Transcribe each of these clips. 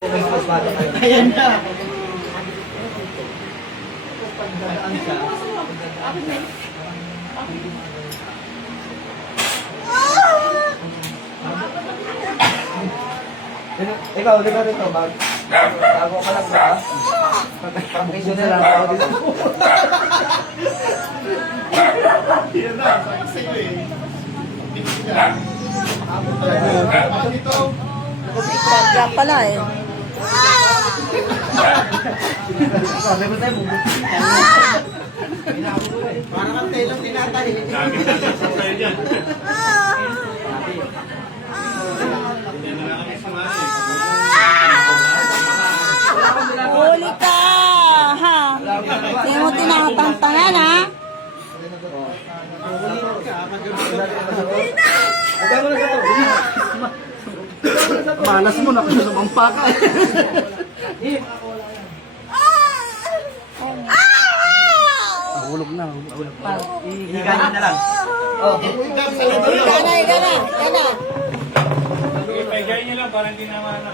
Ayan na. Pagdaan siya. Ikaw, di ka rito, bago ka lang ba? Pag-isyon na lang ako dito. Yan na, sa'yo eh. Kaya pala eh. Parang ang telong tinatahi. Huli ka! Ha? Hindi mo tinatantangan ha? Malas mo na kasi lumampa ka. Hulog na, hulog pa. Higanin na lang. Oh, Ika na, ika na, ika na. Ipagay niyo lang, parang hindi naman ano.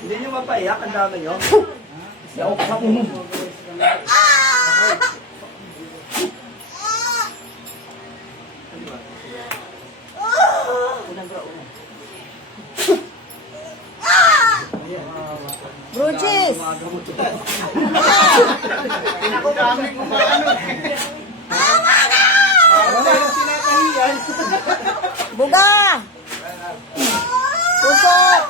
Hindi nyo mapaiyak, ang dami nyo. Yaw ka mo. Bruchis! Pinakugamit mo ba ano? Buga! Pusok!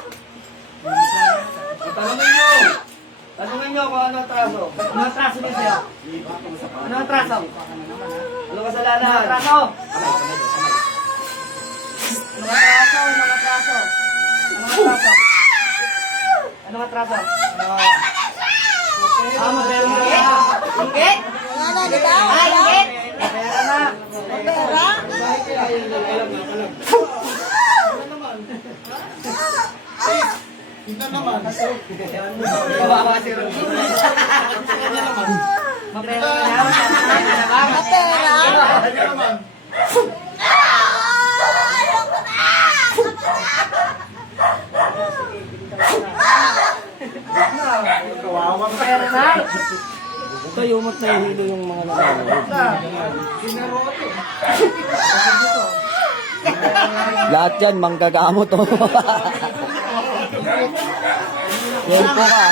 Tanungin nyo kung ano ang traso. Ano ang traso niya sa'yo? Ano ang traso? Ano kasalanan? Ano ang traso? Ano ang traso? Ano ang traso? Ano ang traso? Ano ang traso? Mabera na. Ingit? Wala na, di ba? Wala? Mabera na. Pera? Ito naman. Kawawa si Ron. Mabera na. Pera? Kawawa pera na. Kayo mat na hilo yung mga nanonood. Lahat yan, manggagamot to. Yan po ka.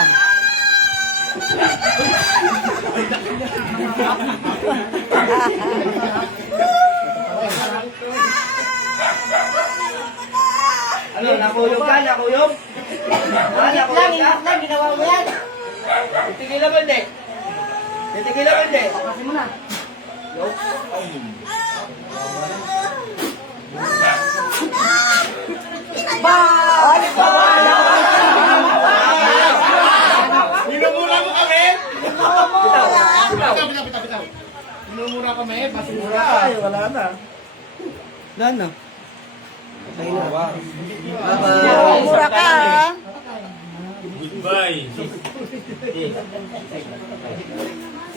Ano, nakuyog ka? Nakuyog? Ha, nakuyog ka? Ginawa mo yan. Titigilan mo hindi? Titigilan mo hindi? Kasi mo na. Minumura mo kami? Bitaw. Minumura kami? Mura ka. Wala na. Wala na. Mura ka ha? Goodbye.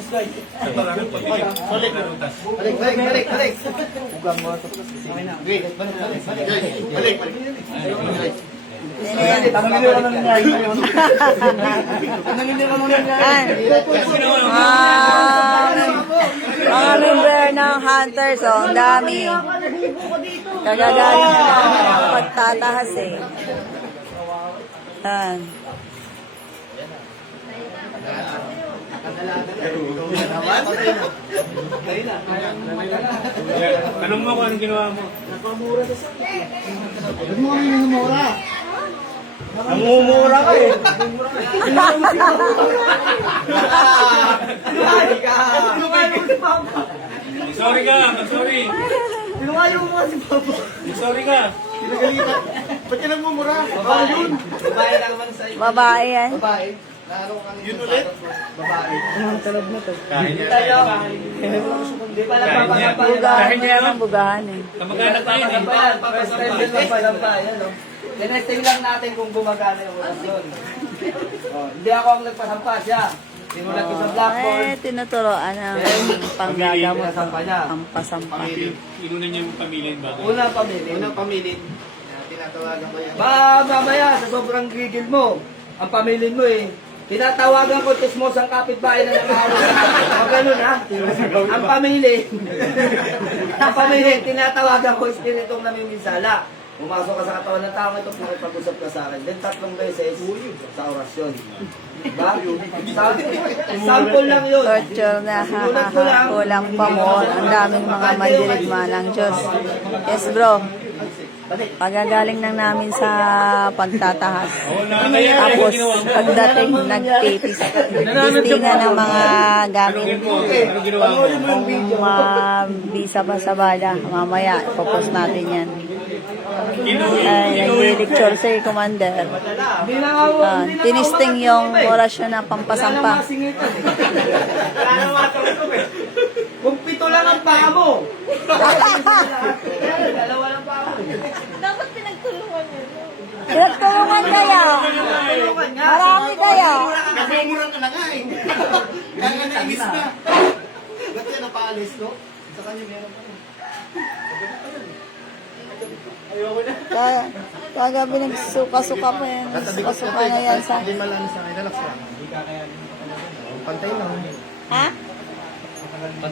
Balik. Ugang mo ito. Balik. Tanongin nyo ng nangyay ngayon. Tanongin nyo ng nangyay. Mga member ng Hunters, oh, ang dami. Kagagaling na pagtatahas eh. Yan. Tanong mo kung anong ginawa mo. Huwag mo kami minumura. Namumura ka eh. Sorry ka, sorry. Pinuwayo mo si Papa. Sorry ka. Pinagalitan. Ba't ka nagmumura? Babae yun. Babae lang naman sa'yo. Babae yan. Babae. Yun ulit? Babae. Ang talab na to. Kain Hindi niya. tayo. Hindi pala papasampay. Bugahan Kain niya niya lang. ng bugahan eh. Kamag-anak na yun eh. Papasampay. First time din magpasampay. Ano? Tinesting lang natin kung gumagana yung orasyon. Oh, hindi ako ang nagpasampa siya. Simulat ko sa blackboard. Eh, tinuturoan ang panggagamot. Pinasampa niya. Ang pasampa. Inunan niya yung pamilya yung bagay. Unang pamilya. Unang pamilin, tinatawagan ko yan. Mamaya, sa sobrang gigil mo, ang pamilin mo eh, tinatawagan ko tismosang kapitbahay na nangahawa. O ganun ha? Ang pamilya, tinatawagan ko espiritong namiminsala. Pumasok ka sa katawan ng tao, ito makipag-usap ka sa akin. Then 3 beses sa orasyon. Diba? Sample lang yun. Torture na kulang pa mo. Ang daming mga mandirigma ng Diyos. Yes bro. Pagagaling lang namin sa pagtatahas. Tapos pagdating nagtitis. Tistingan ng mga gamit. Ano ginawa mo? Kung mabisa pa sa bala, mamaya ipopost natin yan. Ay, nag-lecture si Commander. Hindi na nga Tinisting yung orasyon na pampasampa. Kung 7 lang ang paa mo. Dalawa lang paa mo. Dapat pinagtulungan niyo. Pinagtulungan kaya. Marami kaya. Nagmumurang ka na nga eh. Kaya nainis na. Ba't yan napaalis, no? Sa kanya meron pa rin. Kagabi nagsuka-suka pa yan. Suka-suka na yan sa... Hindi malano sa akin, relax lang. Pantay lang. Ha?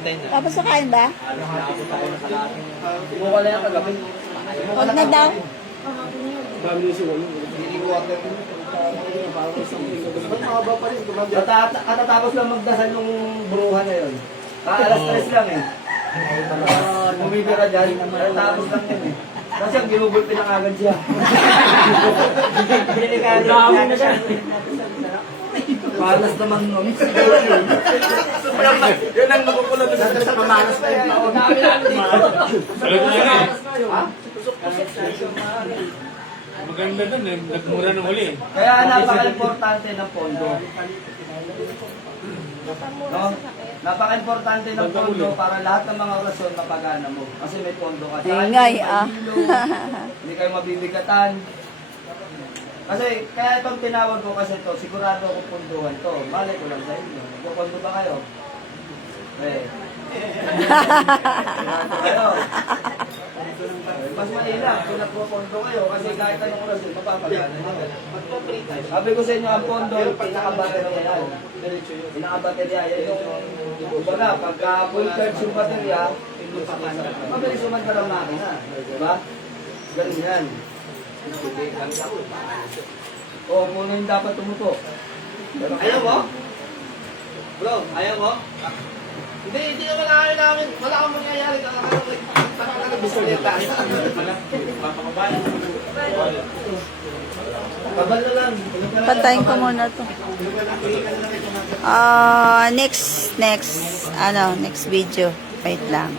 Tapos sukain ba? Sumuka na yan kagabi. Huwag na daw. Katatapos lang magdasal yung bruha na yun. Alas 3 lang eh. Bumibira dyan. Katatapos lang yun eh. Kasi ang ginugulpi na agad siya. Dami na siya. Malas naman nun. Yun ang makukulat sa pamalas na yan. Dami na dito. Salag na yan eh. Ha? Maganda dun eh. Nagmura ng huli eh. Kaya napaka-importante ng pondo. No? Napaka-importante ng pondo para lahat ng mga orasyon mapagana mo. Kasi may pondo ka. Ingay ah. Hindi kayo mabibigatan. Kasi kaya itong tinawag ko kasi ito, sigurado akong punduhan to. Malay ko lang sa inyo. Nagpupondo ba kayo? Eh. Sigurado kayo. Mas mainam kung nagpupondo kayo kasi kahit anong orasyon, mapapagana nyo. Sabi ko sa inyo, ang pondo, pinaka-baterya yan. Pinaka-baterya yan yung, baga, pagka full charge yung baterya, mabilis umanda lang makina. Diba? Ganun yan. Oo, muna yung dapat tumuto. Ayaw mo? Bro, ayaw mo? Hindi naman ayaw namin. Wala kang mangyayari. Parang nag-bisikleta. Kabal na lang. Patayin ko muna to. Next video. Wait lang.